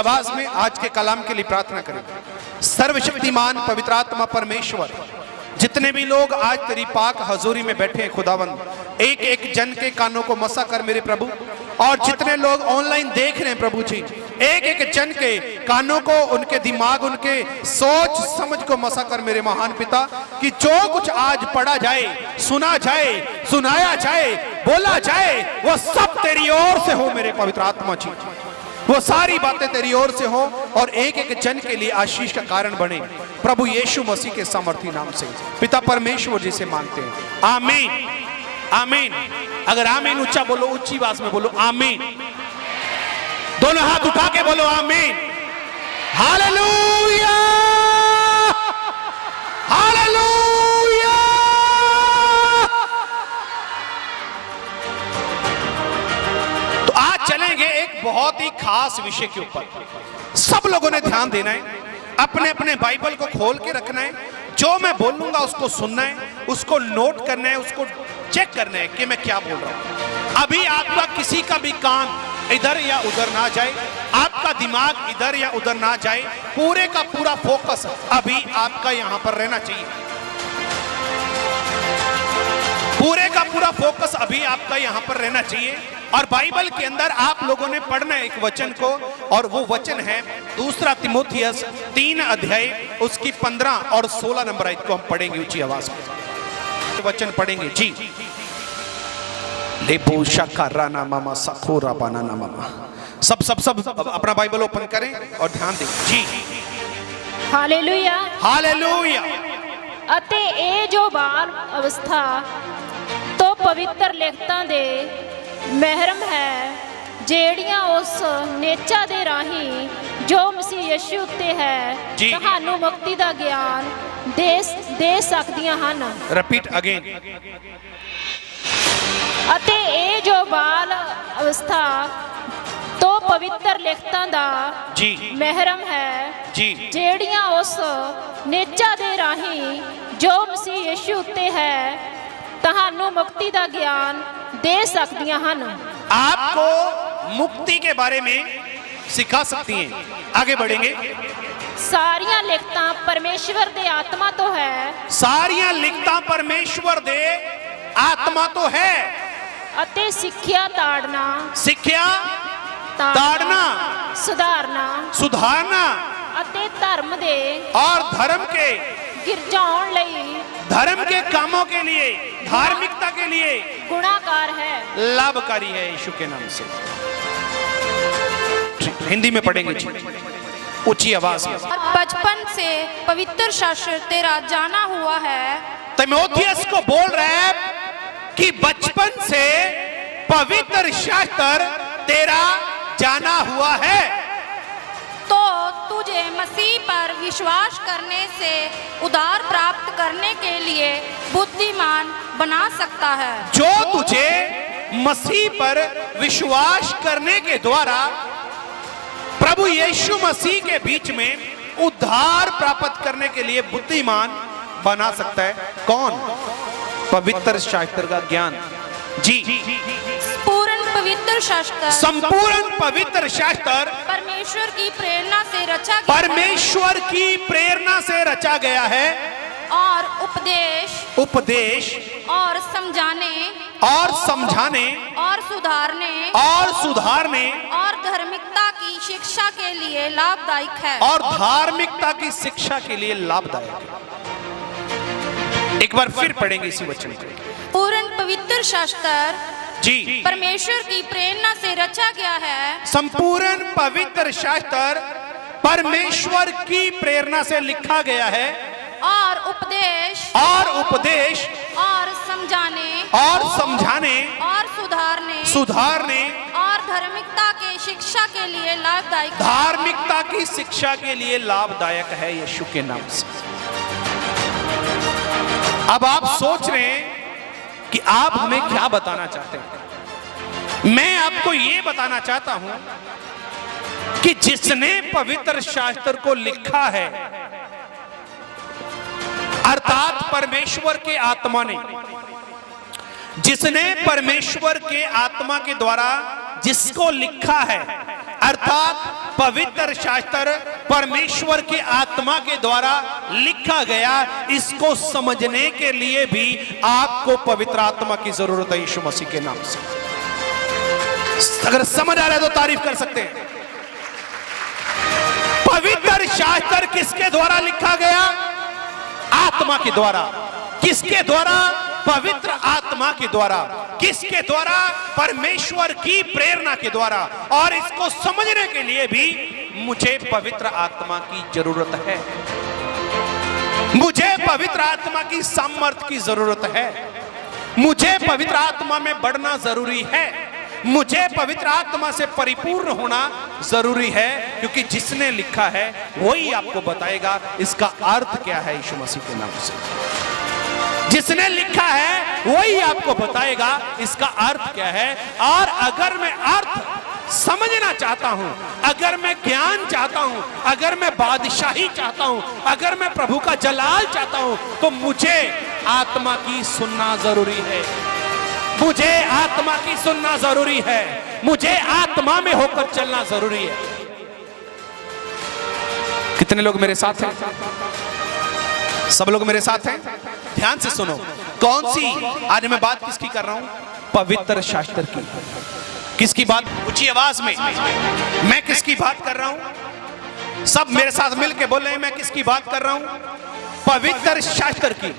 आवाज में आज के कलाम के लिए प्रार्थना करें। सर्वशक्तिमान पवित्र आत्मा परमेश्वर, जितने भी लोग आज तेरी पाक हजूरी में बैठे हैं खुदावंद, एक एक जन के कानों को मसा कर मेरे प्रभु, और जितने लोग ऑनलाइन देख रहे हैं प्रभु जी, एक एक जन के कानों को, उनके दिमाग, उनके सोच समझ को मसा कर मेरे महान पिता, कि जो कुछ आज पढ़ा जाए, सुना जाए, सुनाया जाए, बोला जाए, वो सब तेरी ओर से हो मेरे पवित्र आत्मा जी। वो सारी बातें तेरी ओर से हो और एक एक जन के लिए आशीष का कारण बने प्रभु यीशु मसीह के सामर्थी नाम से पिता परमेश्वर जी से मांगते हैं, आमीन आमीन। अगर आमीन ऊंचा बोलो, ऊंची आवाज में बोलो आमीन। दोनों हाथ उठा के बोलो आमीन। Hallelujah hallelujah. तो आज चलेंगे एक बहुत ही खास विषय के ऊपर। सब लोगों ने ध्यान देना है, अपने अपने बाइबल को खोल के रखना है, जो मैं बोलूंगा उसको सुनना है, उसको नोट करना है, उसको चेक करना है कि मैं क्या बोल रहा हूं। अभी आपका किसी का भी कान इधर या उधर ना जाए, आपका दिमाग इधर या उधर ना जाए, पूरे का पूरा फोकस अभी आपका यहां पर रहना चाहिए। पूरे का पूरा फोकस अभी आपका यहां पर रहना चाहिए। और बाइबल के अंदर आप लोगों ने पढ़ना है एक वचन को, और वो वचन है दूसरा तिमोथियस 3 अध्याय उसकी 15 और 16 नंबर आयत को हम पढ़ेंगे ऊंची आवाज में। वचन पढ़ेंगे जी। लेबो शकाराना मामा सखोरा बनाना मामा। सब अपना बाइबल ओपन करें और ध्यान दें जी। Hallelujah hallelujah. ਅਤੇ ਇਹ ਜੋ ਬਾਲ ਅਵਸਥਾ ਤੋਂ ਪਵਿੱਤਰ ਲਿਖਤਾਂ ਦੇ ਮਹਿਰਮ ਹੈ, ਜਿਹੜੀਆਂ ਉਸ ਨੇਚਾ ਦੇ ਰਾਹੀਂ ਜੋ ਮਸੀਹ ਯਿਸੂ ਉੱਤੇ ਹੈ ਤੁਹਾਨੂੰ ਮੁਕਤੀ ਦਾ ਗਿਆਨ ਦੇ ਸਕਦੀਆਂ ਹਨ। Repeat again. ਅਤੇ ਇਹ ਜੋ ਬਾਲ ਅਵਸਥਾ ਤੋਂ ਪਵਿੱਤਰ ਲਿਖਤਾਂ ਦਾ ਮਹਿਰਮ ਹੈ, ਜਿਹੜੀਆਂ ਉਸ ਨੇਚਾ ਦੇ ਰਾਹੀਂ ਜੋ ਮਸੀਹ ਯਿਸੂ ਉੱਤੇ ਹੈ ਤੁਹਾਨੂੰ ਮੁਕਤੀ ਦਾ ਗਿਆਨ दे सकती हैं। आपको मुक्ति के बारे में सिखा सकती हैं। आगे बढ़ेंगे। सारियां लिखतां परमेश्वर दे आत्मा तो है, सारियां लिखतां परमेश्वर दे आत्मा तो है। अते सिक्ख्या ताड़ना, सिक्ख्या ताड़ना, सुधारना, सुधारना, अते धर्म दे और धर्म के गिरजाउण लई, धर्म के कामों के लिए, धार्मिकता के लिए गुणाकार है, लाभकारी है यीशु के नाम से। हिंदी में पढ़ेंगे जी ऊंची आवाज में। बचपन से पवित्र शास्त्र तेरा जाना हुआ है। तिमोथियस को बोल रहा है कि बचपन से पवित्र शास्त्र तेरा जाना हुआ है, तो तुझे मसीह पर विश्वास करने से उद्धार प्राप्त करने के लिए बुद्धिमान बना सकता है। जो तुझे मसीह पर विश्वास करने के द्वारा प्रभु यीशु मसीह के बीच में उद्धार प्राप्त करने के लिए बुद्धिमान बना सकता है। कौन? पवित्र शास्त्र का ज्ञान जी। पूर्ण पवित्र शास्त्र, संपूर्ण पवित्र शास्त्र परमेश्वर की प्रेरणा से रचा गया, परमेश्वर की प्रेरणा से रचा गया है, और उपदेश और समझाने और सुधारने और धार्मिकता की शिक्षा के लिए लाभदायक है। और धार्मिकता की शिक्षा के लिए लाभदायक है। एक बार फिर पढ़ेंगे इसी वचन को। पूर्ण पवित्र शास्त्र जी परमेश्वर की प्रेरणा से रचा गया है, संपूर्ण पवित्र शास्त्र परमेश्वर की प्रेरणा से लिखा गया है, और उपदेश और समझाने और सुधारने और धार्मिकता की शिक्षा के लिए लाभदायक, धार्मिकता की शिक्षा के लिए लाभदायक है यीशु के नाम से। अब आप सोच रहे हैं कि आप हमें क्या बताना चाहते हैं। मैं आपको यह बताना चाहता हूं कि जिसने पवित्र शास्त्र को लिखा है, अर्थात परमेश्वर के आत्मा ने, जिसने परमेश्वर के आत्मा के द्वारा जिसको लिखा है, अर्थात पवित्र शास्त्र परमेश्वर के आत्मा के द्वारा लिखा गया, इसको समझने के लिए भी आपको पवित्र आत्मा की जरूरत है यीशु मसीह के नाम से। अगर समझ आ रहा है तो तारीफ कर सकते हैं। पवित्र शास्त्र किसके द्वारा लिखा गया? आत्मा के द्वारा। किसके द्वारा? पवित्र आत्मा के द्वारा। किसके द्वारा? परमेश्वर की प्रेरणा के द्वारा। और इसको समझने के लिए भी मुझे पवित्र आत्मा की जरूरत है। मुझे पवित्र आत्मा की सामर्थ्य की जरूरत है। मुझे पवित्र आत्मा में बढ़ना जरूरी है। मुझे पवित्र आत्मा से परिपूर्ण होना जरूरी है, क्योंकि जिसने लिखा है वही आपको बताएगा इसका अर्थ क्या है यीशु मसीह के नाम से। जिसने लिखा है वही आपको बताएगा इसका अर्थ क्या है। और अगर मैं अर्थ समझना चाहता हूं, अगर मैं ज्ञान चाहता हूं, अगर मैं बादशाही चाहता हूं, अगर मैं प्रभु का जलाल चाहता हूं, तो मुझे आत्मा की सुनना जरूरी है। मुझे आत्मा की सुनना जरूरी है। मुझे आत्मा में होकर चलना जरूरी है। कितने लोग मेरे साथ हैं? सब लोग मेरे साथ हैं? ध्यान से सुनो। कौन सी आज मैं बात किसकी कर रहा हूं? पवित्र शास्त्र की। किसकी बात? ऊंची आवाज में मैं किसकी बात कर रहा हूं? सब मेरे साथ मिलके बोल रहे हैं, मैं किसकी बात कर रहा हूं? पवित्र शास्त्र की।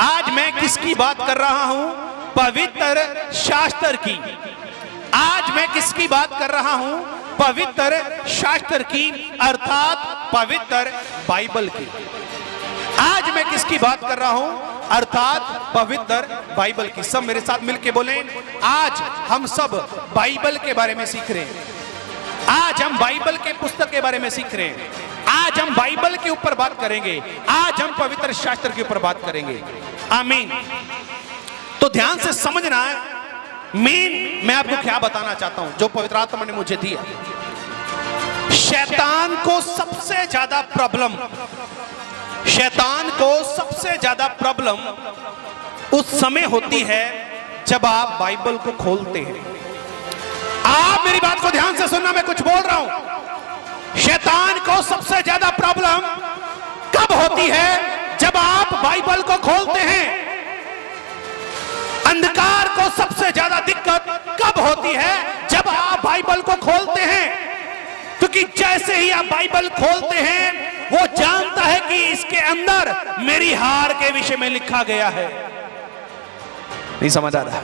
आज मैं किसकी बात कर रहा हूं? पवित्र शास्त्र की। आज मैं किसकी बात कर रहा हूं? पवित्र शास्त्र की, अर्थात पवित्र बाइबल की। आज मैं किसकी बात कर रहा हूं? अर्थात पवित्र बाइबल की। सब मेरे साथ मिलके बोलें, आज हम सब बाइबल के बारे में सीख रहे हैं। आज हम बाइबल के पुस्तक के बारे में सीख रहे हैं। आज हम बाइबल के ऊपर बात करेंगे। आज हम पवित्र शास्त्र के ऊपर बात करेंगे। आमीन। तो ध्यान से समझना है। मैं आपको क्या बताना चाहता हूं जो पवित्र आत्मा ने मुझे दिया। शैतान को सबसे ज्यादा प्रॉब्लम, शैतान को सबसे ज्यादा प्रॉब्लम उस समय होती है जब आप बाइबल को खोलते हैं। आप मेरी बात को ध्यान से सुनना, मैं कुछ बोल रहा हूं। शैतान को सबसे ज्यादा प्रॉब्लम कब होती है? जब आप बाइबल को खोलते हैं। अंधकार को सबसे ज्यादा दिक्कत कब होती है? जब आप बाइबल को खोलते हैं। क्योंकि जैसे ही आप बाइबल खोलते हैं, वो जानता है कि इसके अंदर मेरी हार के विषय में लिखा गया है। नहीं समझ आ रहा?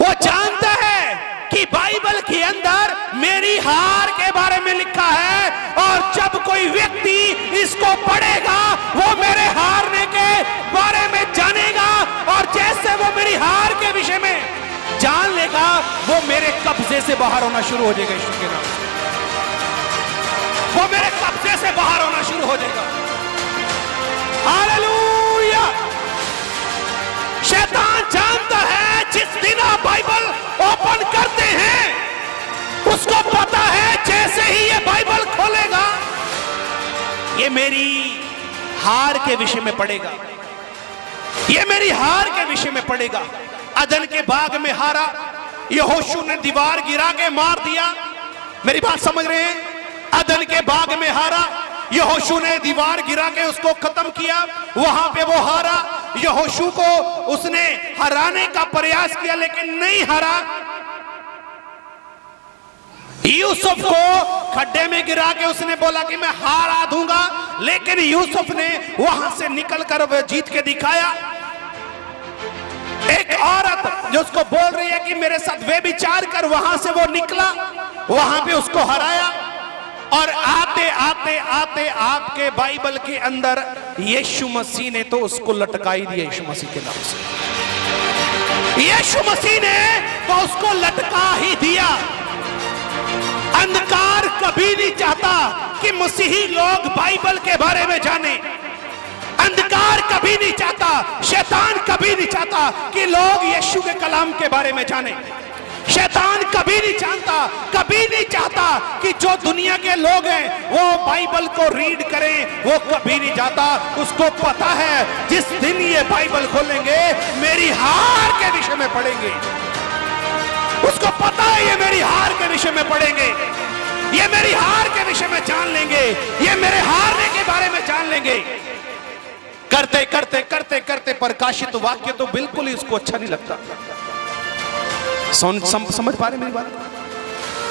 वो जानता है कि बाइबल के अंदर मेरी हार के बारे में लिखा है। और जब कोई व्यक्ति इसको पढ़ेगा, वो मेरे हारने के बारे में जानेगा। और जैसे वो मेरी हार के विषय में जान लेगा, वो मेरे कब्जे से बाहर होना शुरू हो जाएगा। यीशु के नाम से वो मेरे कब्जे से बाहर होना शुरू हो जाएगा। हालेलुया। शैतान जानता है जिस दिन आप बाइबल ओपन करते हैं, उसको पता है जैसे ही ये बाइबल खोलेगा, ये मेरी हार के विषय में पढ़ेगा। ये मेरी हार के विषय में पढ़ेगा। अदन के बाग में हारा, यहोशू ने दीवार गिरा के मार दिया। मेरी बात समझ रहे हैं? अदन के बाग में हारा, यहोशू ने दीवार गिरा के उसको खत्म किया। वहां पे वो हारा। यहोशू को उसने हराने का प्रयास किया लेकिन नहीं हरा। यूसुफ को खड्डे में गिरा के उसने बोला कि मैं हारा दूंगा, लेकिन यूसुफ ने वहां से निकलकर वह जीत के दिखाया। एक औरत जो उसको बोल रही है कि मेरे साथ वे विचार कर, वहां से वो निकला, वहां पे उसको हराया। और आते आते आते आपके बाइबल के अंदर यीशु मसीह ने तो उसको लटकाई दिया। यीशु मसीह के नाम से यीशु मसीह ने तो उसको लटका ही दिया। अंधकार कभी नहीं चाहता कि मसीही लोग बाइबल के बारे में जाने। अंधकार कभी नहीं चाहता, शैतान कभी नहीं चाहता कि लोग यीशु के कलाम के बारे में जाने। शैतान कभी नहीं जानता, कभी नहीं चाहता कि जो दुनिया के लोग हैं वो बाइबल को रीड करें। वो कभी नहीं चाहता। उसको पता है जिस दिन ये बाइबल खोलेंगे, मेरी हार के विषय में पढ़ेंगे। उसको पता है ये मेरी हार के विषय में पढ़ेंगे। ये मेरी हार के विषय में जान लेंगे, ये मेरे हारने के बारे में जान लेंगे। करते करते करते करते प्रकाशित वाक्य तो बिल्कुल ही उसको अच्छा नहीं लगता। समझ पा रहे मेरी बात?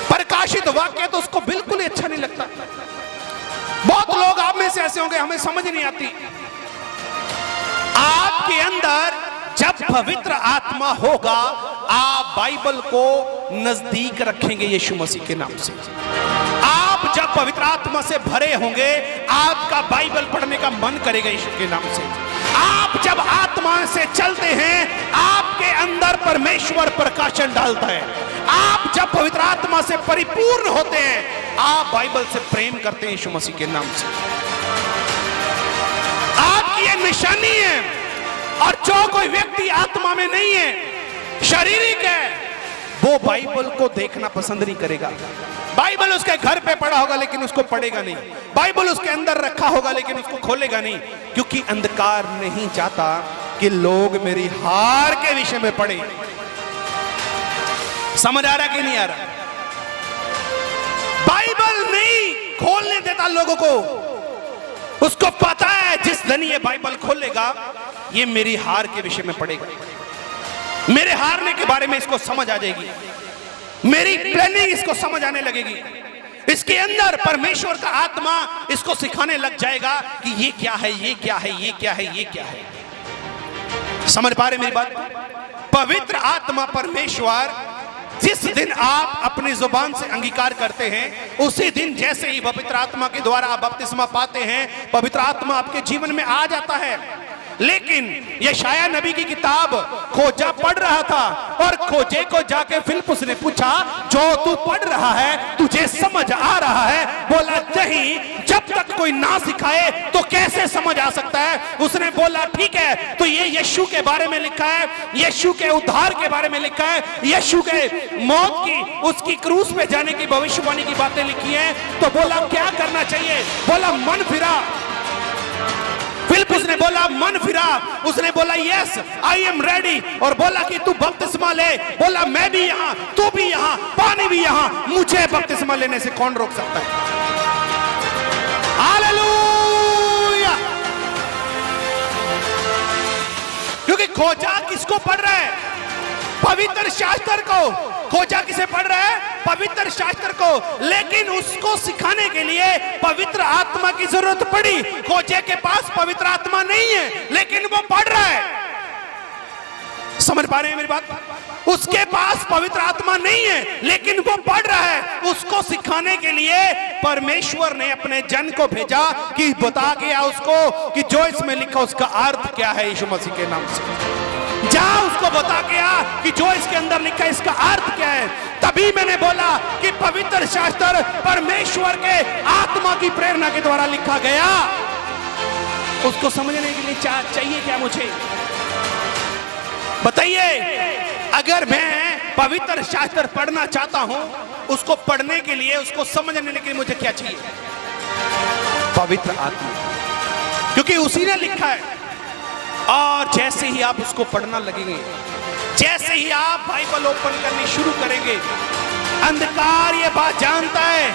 प्रकाशित वाक्य तो उसको बिल्कुल ही अच्छा नहीं लगता। बहुत लोग आप में से ऐसे होंगे, हमें समझ नहीं आती। आपके अंदर जब पवित्र आत्मा होगा, आप बाइबल को नजदीक रखेंगे यीशु मसीह के नाम से। आप जब पवित्र आत्मा से भरे होंगे, आपका बाइबल पढ़ने का मन करेगा यीशु के नाम से। आप जब आत्मा से चलते हैं, आपके अंदर परमेश्वर प्रकाशन डालता है। आप जब पवित्र आत्मा से परिपूर्ण होते हैं, आप बाइबल से प्रेम करते हैं यीशु मसीह के नाम से। आपकी ये निशानी है। और जो कोई व्यक्ति आत्मा में नहीं है, शारीरिक है, वो बाइबल को देखना पसंद नहीं करेगा। बाइबल उसके घर पे पड़ा होगा लेकिन उसको पढ़ेगा नहीं। बाइबल उसके अंदर रखा होगा लेकिन उसको खोलेगा नहीं, क्योंकि अंधकार नहीं चाहता कि लोग मेरी हार के विषय में पढ़े। समझ आ रहा कि नहीं आ रहा? बाइबल नहीं खोलने देता लोगों को। उसको पता है जिस दिन ये बाइबल खोलेगा, ये मेरी हार के विषय में पढ़ेगा, मेरे हारने के बारे में इसको समझ आ जाएगी, मेरी प्लानिंग इसको समझ आने लगेगी। इसके अंदर परमेश्वर का आत्मा इसको सिखाने लग जाएगा कि ये क्या है, ये क्या है, ये क्या है, ये क्या है। समझ पा रहे मेरी बात? पवित्र आत्मा परमेश्वर जिस दिन आप अपनी जुबान से अंगीकार करते हैं, उसी दिन जैसे ही पवित्र आत्मा के द्वारा आप बपतिस्मा पाते हैं, पवित्र आत्मा आपके जीवन में आ जाता है। लेकिन यशायाह नबी की किताब खोजा पढ़ रहा था, और खोजे को जाके फिलिप्पुस ने पूछा, जो तू पढ़ रहा है तुझे समझ आ रहा है? बोला नहीं, जब तक कोई ना सिखाए तो कैसे समझ आ सकता है। उसने बोला ठीक है, तो ये यीशु के बारे में लिखा है, यीशु के उद्धार के बारे में लिखा है, यीशु के मौत की, उसकी क्रूस पे जाने की भविष्यवाणी की बातें लिखी है। तो बोला क्या करना चाहिए? बोला मन फिरा। फिलिप्पुस ने बोला मन फिरा। उसने बोला यस आई एम रेडी, और बोला कि तू बपतिस्मा ले। बोला मैं भी यहां, तू भी यहां, पानी भी यहां, मुझे बपतिस्मा लेने से कौन रोक सकता है? हालेलुया। क्योंकि खोजा किसको पढ़ रहा है? पवित्र शास्त्र को। खोजा किसे पढ़ रहा है? पवित्र शास्त्र को। लेकिन उसको सिखाने के लिए पवित्र आत्मा की जरूरत पड़ी। खोजे के पास पवित्र आत्मा नहीं है, लेकिन वो पढ़ रहा है। समझ पा रहे हैं मेरी बात? उसके पास पवित्र आत्मा नहीं है, लेकिन वो पढ़ रहा है। उसको सिखाने के लिए परमेश्वर ने अपने जन को भेजा कि बता गया उसको कि जो इसमें लिखा उसका अर्थ क्या है यीशु मसीह के नाम से। जा उसको बता गया कि जो इसके अंदर लिखा है इसका अर्थ क्या है। तभी मैंने बोला कि पवित्र शास्त्र परमेश्वर के आत्मा की प्रेरणा के द्वारा लिखा गया। उसको समझने के लिए चाहिए क्या मुझे? बताइए। अगर मैं पवित्र शास्त्र पढ़ना चाहता हूं, उसको पढ़ने के लिए, उसको समझने के लिए मुझे क्या चाहिए? पवित्र आत्मा, क्योंकि उसी ने लिखा है। और जैसे ही आप उसको पढ़ना लगेंगे, जैसे ही आप बाइबल ओपन करनी शुरू करेंगे, अंधकार ये बात जानता है,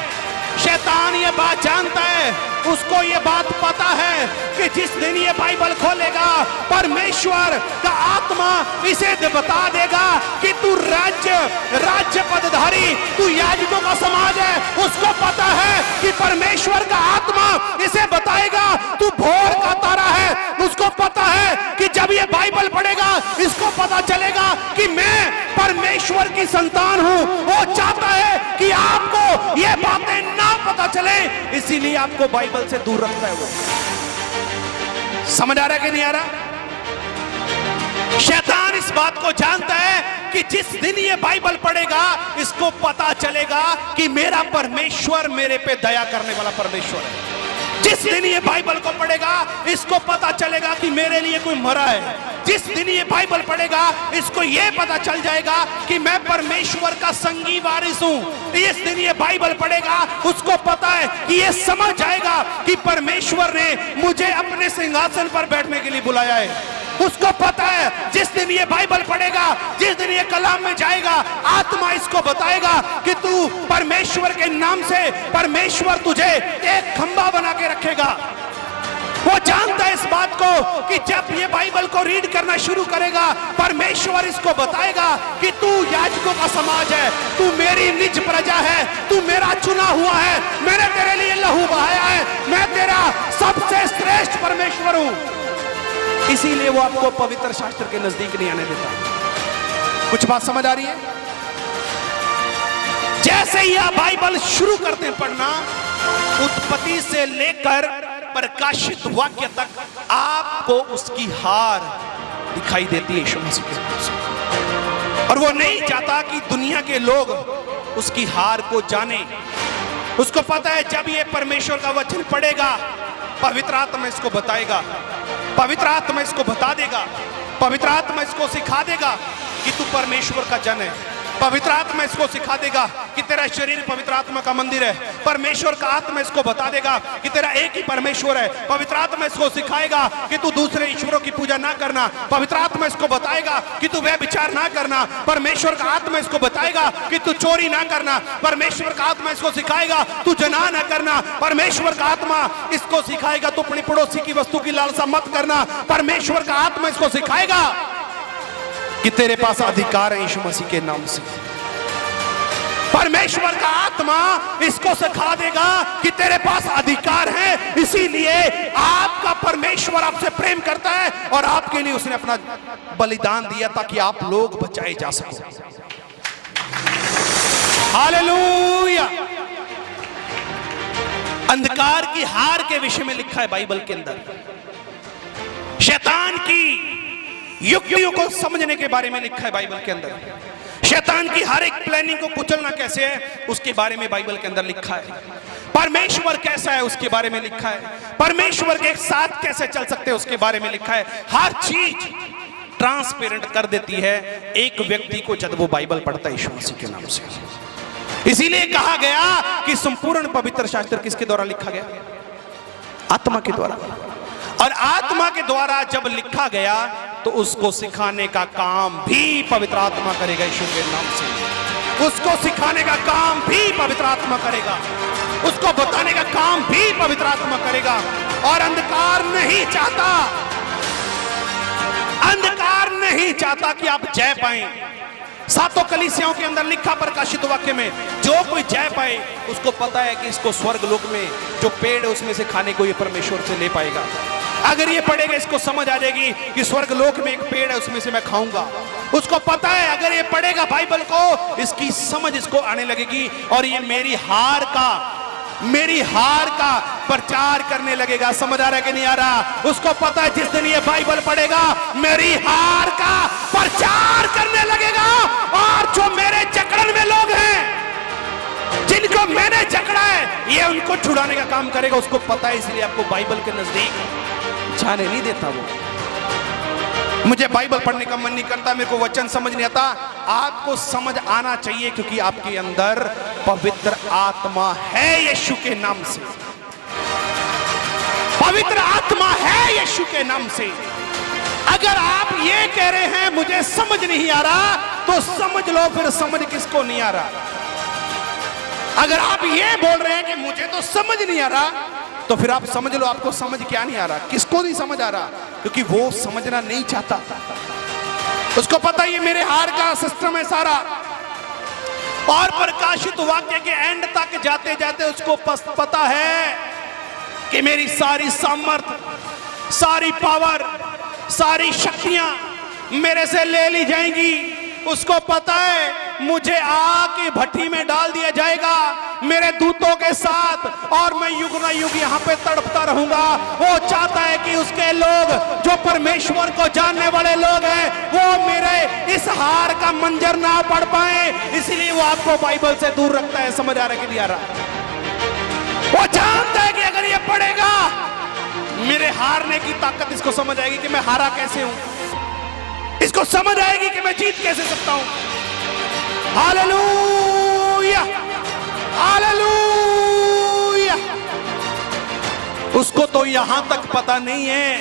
शैतान ये बात जानता है, उसको ये बात पता है कि जिस दिन ये बाइबल खोलेगा, परमेश्वर का आत्मा इसे बता देगा कि तू राज्य पदधारी, तू याजकों का समाज है। उसको पता है कि परमेश्वर का आत्मा इसे बताएगा तू भोर का तारा है। उसको पता है कि जब ये बाइबल पढ़ेगा, इसको पता चलेगा कि मैं परमेश्वर की संतान हूं। वो चाहता है कि आपको ये बातें ना पता चले, इसीलिए आपको बाइबल से दूर रखता है। वो समझ आ रहा है कि नहीं आ रहा? शैतान इस बात को जानता है कि जिस दिन ये बाइबल पढ़ेगा, इसको पता चलेगा कि मेरा परमेश्वर मेरे पे दया करने वाला परमेश्वर है। जिस दिन ये बाइबल को पढ़ेगा, इसको पता चलेगा कि मेरे लिए कोई मरा है। जिस दिन ये बाइबल पढ़ेगा, इसको ये पता चल जाएगा कि मैं परमेश्वर का संगी वारिस हूं। इस दिन ये बाइबल पढ़ेगा, उसको पता है कि ये समझ जाएगा कि परमेश्वर ने मुझे अपने सिंहासन पर बैठने के लिए बुलाया है। उसको पता है जिस दिन ये बाइबल पढ़ेगा, जिस दिन ये कलाम में जाएगा, आत्मा इसको बताएगा कि तू परमेश्वर के नाम से परमेश्वर तुझे एक खंबा बना के रखेगा। वो जानता है इस बात को कि जब ये बाइबल को रीड करना शुरू करेगा, परमेश्वर इसको बताएगा कि तू याजकों का समाज है, तू मेरी निज प्रजा है, तू मेरा चुना हुआ है, मैंने तेरे लिए लहू बहाया है, मैं तेरा सबसे श्रेष्ठ परमेश्वर हूं। इसीलिए वो आपको पवित्र शास्त्र के नजदीक नहीं आने देता। कुछ बात समझ आ रही है? जैसे ही आप बाइबल शुरू करते हैं पढ़ना, उत्पत्ति से लेकर प्रकाशित वाक्य तक आपको उसकी हार दिखाई देती है यीशु मसीह के नाम से। और वो नहीं चाहता कि दुनिया के लोग उसकी हार को जाने। उसको पता है जब ये परमेश्वर का वचन पढ़ेगा, पवित्र आत्मा इसको बताएगा, पवित्र आत्मा इसको बता देगा, पवित्र आत्मा इसको सिखा देगा कि तू परमेश्वर का जन है। पवित्र आत्मा इसको सिखा देगा कि तेरा शरीर पवित्र आत्मा का मंदिर है। परमेश्वर का आत्मा इसको बता देगा कि तेरा एक ही परमेश्वर है। पवित्र आत्मा इसको सिखाएगा कि तू दूसरे ईश्वरों की पूजा ना करना। पवित्र आत्मा इसको बताएगा कि तू व्यभिचार ना करना। परमेश्वर का आत्मा इसको बताएगा कि तू चोरी ना करना। परमेश्वर का आत्मा इसको सिखाएगा तू जना ना करना। परमेश्वर का आत्मा इसको सिखाएगा तू अपनी पड़ोसी की वस्तु की लालसा मत करना। परमेश्वर का आत्मा इसको सिखाएगा कि तेरे पास अधिकार है यीशु मसीह के नाम से। परमेश्वर का आत्मा इसको सिखा देगा कि तेरे पास अधिकार है, इसीलिए आपका परमेश्वर आपसे प्रेम करता है और आपके लिए उसने अपना बलिदान दिया ताकि आप लोग बचाए जा सको। हालेलुया। अंधकार की हार के विषय में लिखा है बाइबल के अंदर। शैतान की युक्तियों को समझने के बारे में लिखा है बाइबल के अंदर। शैतान की हर एक प्लानिंग को कुचलना कैसे है उसके बारे में बाइबल के अंदर लिखा है। परमेश्वर कैसा है उसके बारे में लिखा है। परमेश्वर के साथ कैसे चल सकते हैं उसके बारे में लिखा है। हर चीज ट्रांसपेरेंट कर देती है एक व्यक्ति को जब वो बाइबल पढ़ता है यीशु मसीह के नाम से। इसीलिए कहा गया कि संपूर्ण पवित्र शास्त्र किसके द्वारा लिखा गया? आत्मा के द्वारा। और आत्मा के द्वारा जब लिखा गया तो उसको सिखाने का काम भी पवित्र आत्मा करेगा यीशु के नाम से। उसको सिखाने का काम भी पवित्र आत्मा करेगा। उसको बताने का काम भी पवित्र आत्मा करेगा। और अंधकार नहीं चाहता, अंधकार नहीं चाहता कि आप जय पाएं। सातों कलीसियाओं के अंदर लिखा प्रकाशित वाक्य में, जो कोई जय पाए उसको पता है कि इसको स्वर्ग लोक में जो पेड़ है उसमें से खाने को ये परमेश्वर से ले पाएगा। अगर ये पढ़ेगा इसको समझ आ जाएगी कि स्वर्ग लोक में एक पेड़ है उसमें से मैं खाऊंगा। उसको पता है अगर ये पढ़ेगा बाइबल को इसकी समझ इसको आने लगेगी और ये मेरी हार का प्रचार करने लगेगा। समझ आ रहा है कि नहीं आ रहा? उसको पता है जिस दिन ये बाइबल पढ़ेगा मेरी हार का प्रचार करने लगेगा और जो मेरे जकड़न में लोग हैं जिनको मैंने जकड़ा है ये उनको छुड़ाने का काम करेगा। उसको पता है, इसलिए आपको बाइबल के नजदीक जाने नहीं देता। वो मुझे बाइबल पढ़ने का मन नहीं करता, मेरे को वचन समझ नहीं आता। आपको समझ आना चाहिए क्योंकि आपके अंदर पवित्र आत्मा है यीशु के नाम से। पवित्र आत्मा है यीशु के नाम से। अगर आप ये कह रहे हैं मुझे समझ नहीं आ रहा तो समझ लो फिर समझ किसको नहीं आ रहा। अगर आप ये बोल रहे हैं कि मुझे तो समझ नहीं आ रहा तो फिर आप समझ लो आपको समझ क्या नहीं आ रहा। किसको नहीं समझ आ रहा? क्योंकि वो समझना नहीं चाहता। उसको पता ये मेरे हार का सिस्टम है सारा। और प्रकाशित वाक्य के एंड तक जाते जाते उसको पता है कि मेरी सारी सामर्थ, सारी पावर, सारी शक्तियां मेरे से ले ली जाएंगी। उसको पता है मुझे आग की भट्टी में डाल दिया जाएगा मेरे दूतों के साथ और मैं युग ना युग यहाँ पे तड़पता रहूंगा। वो चाहता है कि उसके लोग जो परमेश्वर को जानने वाले लोग हैं वो मेरे इस हार का मंजर ना पढ़ पाए, इसलिए वो आपको बाइबल से दूर रखता है। समझ आ रहा है कि नहीं आ रहा? वो जानता है कि अगर ये पढ़ेगा मेरे हारने की ताकत इसको समझ आएगी कि मैं हारा कैसे हूं, इसको समझ आएगी कि मैं जीत कैसे सकता हूं। Hallelujah, hallelujah. उसको तो यहां तक पता नहीं है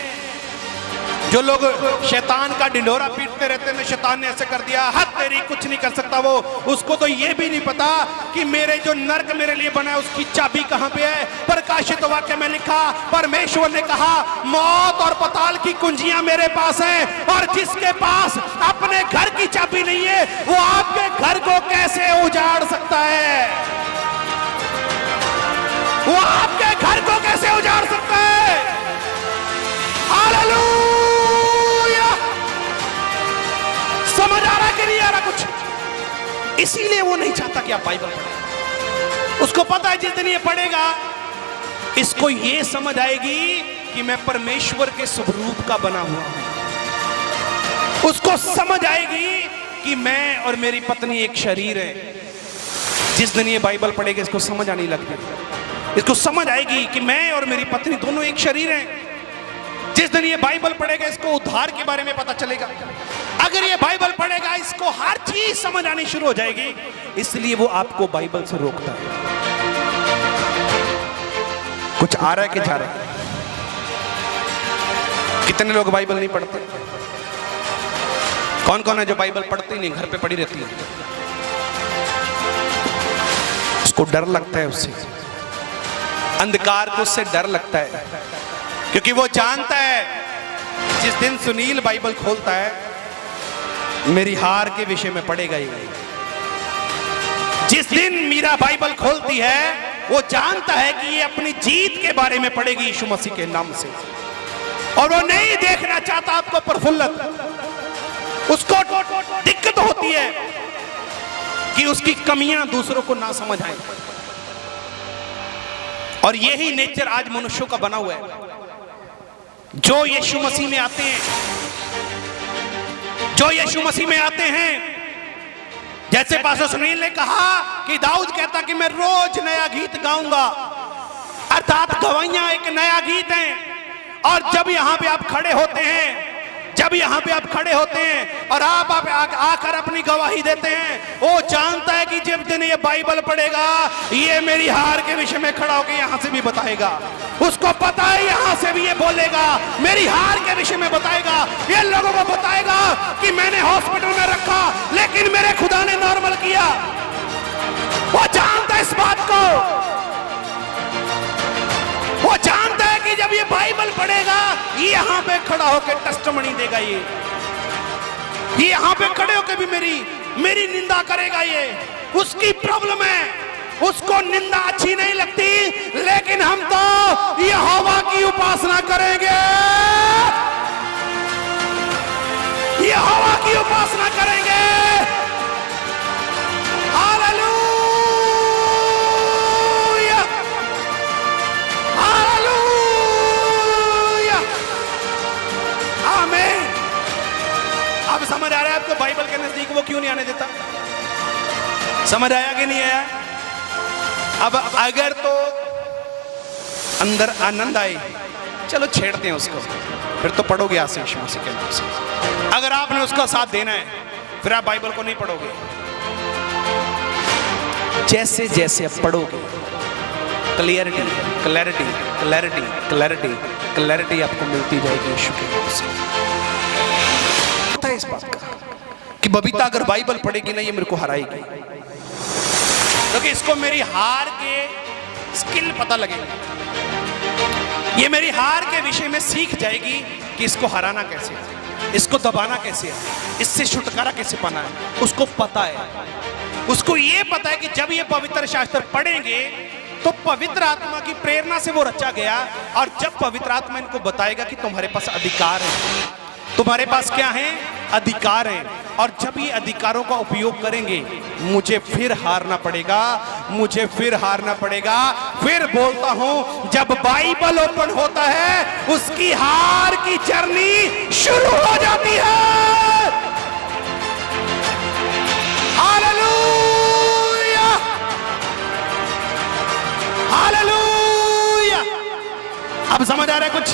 जो लोग शैतान का ढिंढोरा पीटते रहते हैं, शैतान ने ऐसे कर दिया, हद तेरी, कुछ नहीं कर सकता वो, उसको तो ये भी नहीं पता कि मेरे जो नर्क मेरे लिए बना है उसकी चाबी कहां पे है। प्रकाशित वाक्य में लिखा, परमेश्वर ने कहा मौत और पाताल की कुंजियां मेरे पास हैं, और जिसके पास अपने घर की चाबी नहीं है वो आपके घर को कैसे उजाड़ सकता है? वो आपके घर को कैसे उजाड़ सकता है? हालेलुया! समझ आ रहा कि नहीं आ रहा कुछ? इसीलिए वो नहीं चाहता कि आप बाइबल पढ़ें। उसको पता है जिस दिन ये पढ़ेगा इसको ये समझ आएगी कि मैं परमेश्वर के स्वरूप का बना हुआ हूं। उसको समझ आएगी कि मैं और मेरी पत्नी एक शरीर है। जिस दिन ये बाइबल पढ़ेगा इसको समझ आने लग जाएगी। इसको समझ आएगी कि मैं और मेरी पत्नी दोनों एक शरीर हैं। जिस दिन ये बाइबल पढ़ेगा इसको उद्धार के बारे में पता चलेगा। अगर ये बाइबल पढ़ेगा इसको हर चीज समझ आनी शुरू हो जाएगी। इसलिए वो आपको बाइबल से रोकता है। कुछ आ रहा है कि जा रहा है? कितने लोग बाइबल नहीं पढ़ते? कौन कौन है जो बाइबल पढ़ते ही नहीं, घर पे पड़ी रहती है? उसको डर लगता है, उससे अंधकार को उससे डर लगता है, क्योंकि वो जानता है जिस दिन सुनील बाइबल खोलता है मेरी हार के विषय में पढ़ेगा ही। जिस दिन मीरा बाइबल खोलती है वो जानता है कि ये अपनी जीत के बारे में पढ़ेगी यीशु मसीह के नाम से, और वो नहीं देखना चाहता आपको प्रफुल्लित। उसको दिक्कत होती है कि उसकी कमियां दूसरों को ना समझ आए, और यही नेचर आज मनुष्यों का बना हुआ है। जो यीशु मसीह में आते हैं, जो यीशु मसीह में आते हैं, जैसे पास्टर सुनील ने कहा कि दाऊद कहता कि मैं रोज नया गीत गाऊंगा, अर्थात गवाइयां एक नया गीत है। और जब यहां पे आप खड़े होते हैं, जब यहां पे आप खड़े होते हैं और आप आकर अपनी गवाही देते हैं, वो जानता है कि जब दिन ये बाइबल पढ़ेगा ये मेरी हार के विषय में खड़ा होकर यहां से भी बताएगा। उसको पता है यहां से भी ये बोलेगा, मेरी हार के विषय में बताएगा। ये लोगों को बताएगा कि मैंने हॉस्पिटल में रखा लेकिन मेरे खुदा ने नॉर्मल किया। वो जानता है इस बात को। वो जानता है कि जब ये बाइबल पढ़ेगा ये यहां पे खड़ा होकर टेस्टिमनी देगा। ये यहां पे खड़े होकर भी मेरी निंदा करेगा। ये उसकी प्रॉब्लम है, उसको निंदा अच्छी नहीं लगती, लेकिन हम तो यहोवा की उपासना करेंगे, यहोवा की उपासना करेंगे। अब समझ आ रहा है आपको बाइबल के नजदीक वो क्यों नहीं आने देता? समझ आया कि नहीं आया? अब अगर तो अंदर आनंद आए, चलो छेड़ते हैं उसको, फिर तो पढ़ोगे आज से यीशु मसीह के नाम से। अगर आपने उसका साथ देना है फिर आप बाइबल को नहीं पढ़ोगे। जैसे जैसे आप पढ़ोगे clarity clarity clarity clarity clarity आपको मिलती जाएगी यीशु के नाम से। इस बात का कि बबीता अगर बाइबल पढ़ेगी ना ये मेरे को हराएगी, क्योंकि इसको मेरी हार के स्किल पता लगेगा। ये मेरी हार के विषय में सीख जाएगी कि इसको हराना कैसे है, इसको दबाना कैसे है, इससे छुटकारा कैसे पाना है। उसको पता है, उसको ये पता है कि जब ये पवित्र शास्त्र पढ़ेंगे तो पवित्र आत्मा की प्रेरणा से वो रचा गया, और जब पवित्र आत्मा इनको बताएगा कि तुम्हारे पास अधिकार है, तुम्हारे पास क्या है? अधिकार है। और जब ये अधिकारों का उपयोग करेंगे मुझे फिर हारना पड़ेगा, मुझे फिर हारना पड़ेगा। फिर बोलता हूं जब बाइबल ओपन होता है उसकी हार की जर्नी शुरू हो जाती है। Hallelujah, hallelujah. अब समझ आ रहा है कुछ?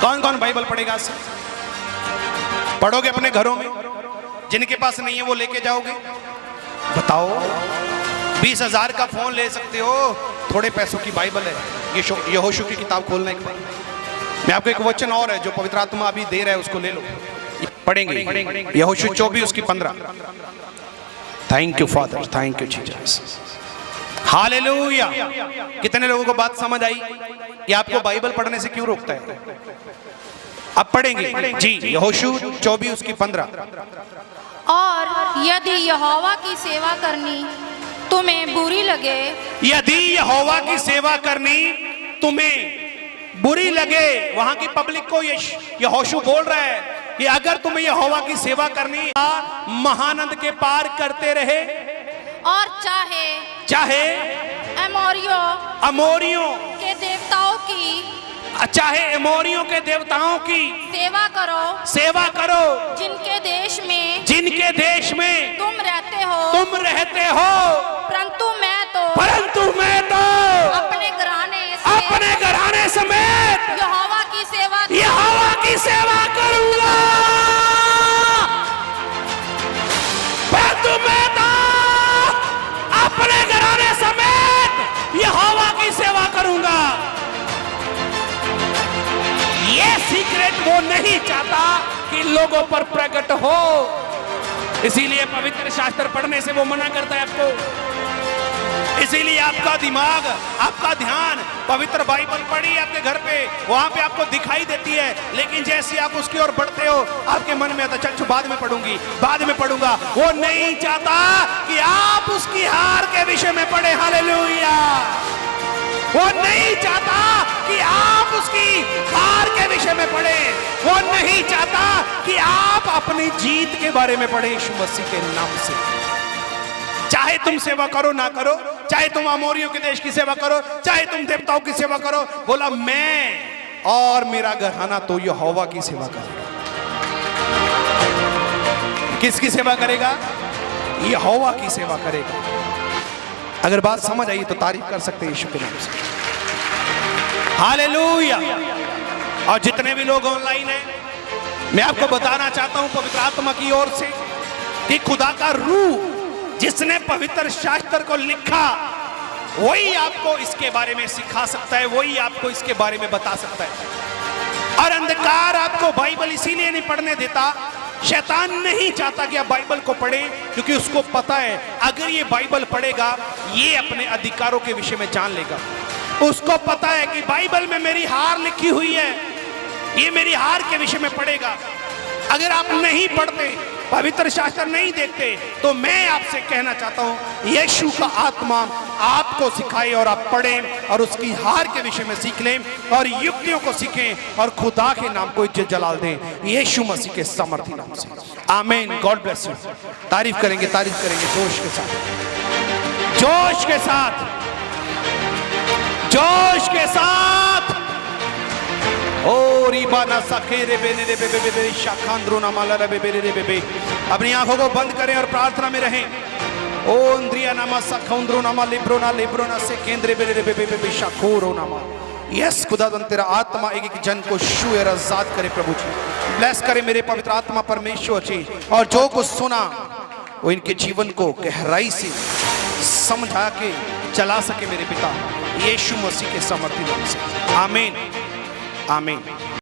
कौन कौन बाइबल पढ़ेगा? पढ़ोगे अपने घरों में, जिनके पास नहीं है वो लेके जाओगे। बताओ 20,000 का फोन ले सकते हो, थोड़े पैसों की बाइबल है। ये यहोशू की किताब खोलना एक बार, मैं आपको एक वचन और है जो पवित्र आत्मा अभी दे रहा है, उसको ले लो, पढ़ेंगे। यहोशू 24 उसकी 15। Thank you father, thank you Jesus, hallelujah. कितने लोगों को बात समझ आई कि आपको बाइबल पढ़ने से क्यों रोकता है? अब पढ़ेंगे जी, यहोशू 24 उसकी 15। और यदि यहोवा की सेवा करनी तुम्हें बुरी लगे, यदि यहोवा की सेवा करनी तुम्हें बुरी लगे, वहां की पब्लिक को यहोशू बोल रहा है कि अगर तुम्हें यहोवा की सेवा करनी, महानद के पार करते रहे, और चाहे अमोरियों के देवताओं की, चाहे अमोरियों के देवताओं की सेवा करो, जिनके देश में तुम रहते हो, परंतु मैं तो अपने घराने समेत यहोवा की सेवा करूंगा। परंतु मैं तो अपने घराने समेत यहोवा की सेवा करूंगा। ये सीक्रेट वो नहीं चाहता कि लोगों पर प्रकट हो, इसीलिए पवित्र शास्त्र पढ़ने से वो मना करता है आपको। इसीलिए आपका दिमाग, आपका ध्यान पवित्र बाइबल पढ़ी आपके घर पे, वहां पे आपको दिखाई देती है, लेकिन जैसे आप उसकी ओर बढ़ते हो आपके मन में आता चल बाद में पढ़ूंगा। वो नहीं चाहता कि आप उसकी हार के विषय में पढ़े, हालेलुया। वो नहीं चाहता कि आप उसकी हार के विषय में पढ़े, वो नहीं चाहता कि आप अपनी जीत के बारे में पढ़े यीशु मसीह के नाम से। चाहे तुम सेवा करो ना करो, चाहे तुम अमोरियों के देश की सेवा करो, चाहे तुम देवताओं की सेवा करो, बोला मैं और मेरा घराना तो यहोवा की सेवा करेगा। किसकी सेवा करेगा? यहोवा की सेवा करेगा। अगर बात समझ आई तो तारीफ कर सकते हैं यीशु के नाम से, हालेलुया। और जितने भी लोग ऑनलाइन हैं, मैं आपको बताना चाहता हूं पवित्र आत्मा की ओर से कि खुदा का रूह जिसने पवित्र शास्त्र को लिखा, वही आपको इसके बारे में सिखा सकता है, वही आपको इसके बारे में बता सकता है। और अंधकार आपको बाइबल इसीलिए नहीं पढ़ने देता, शैतान नहीं चाहता कि आप बाइबल को पढ़ें, क्योंकि उसको पता है अगर ये बाइबल पढ़ेगा ये अपने अधिकारों के विषय में जान लेगा। उसको पता है कि बाइबल में मेरी हार लिखी हुई है, ये मेरी हार के विषय में पढ़ेगा। अगर आप नहीं पढ़ते, पवित्र शास्त्र नहीं देखते, तो मैं आपसे कहना चाहता हूं यीशु का आत्मा आपको सिखाए और आप पढ़ें और उसकी हार के विषय में सीख लें और युक्तियों को सीखें और खुदा के नाम को इज्जत जलाल दें यीशु मसीह के सामर्थी नाम से। आमीन। God bless you. तारीफ करेंगे जोश के साथ, जोश के साथ, जोश के साथ। ओ रिबाना सखेरे बेने रे बेबे बेबे शाखांद्रो नामाला रे बेबे रे बेबे। अपनी आंखों को बंद करें और प्रार्थना में रहें। ओ इंद्रिया नामा सखौंद्रो नामा लिब्रोना से केंद्रे बेरे रे बेबे बेबे शाखोरो नामा। यस खुदावन तेरा आत्मा एक एक जन को छुए और आजाद करे प्रभु जी। ब्लेस करे मेरे पवित्र आत्मा परमेश्वर जी, और जो कुछ सुना वो इनके जीवन को गहराई से समझा के चला सके मेरे पिता यीशु मसीह के सामर्थी नाम से। आमीन, आमीन।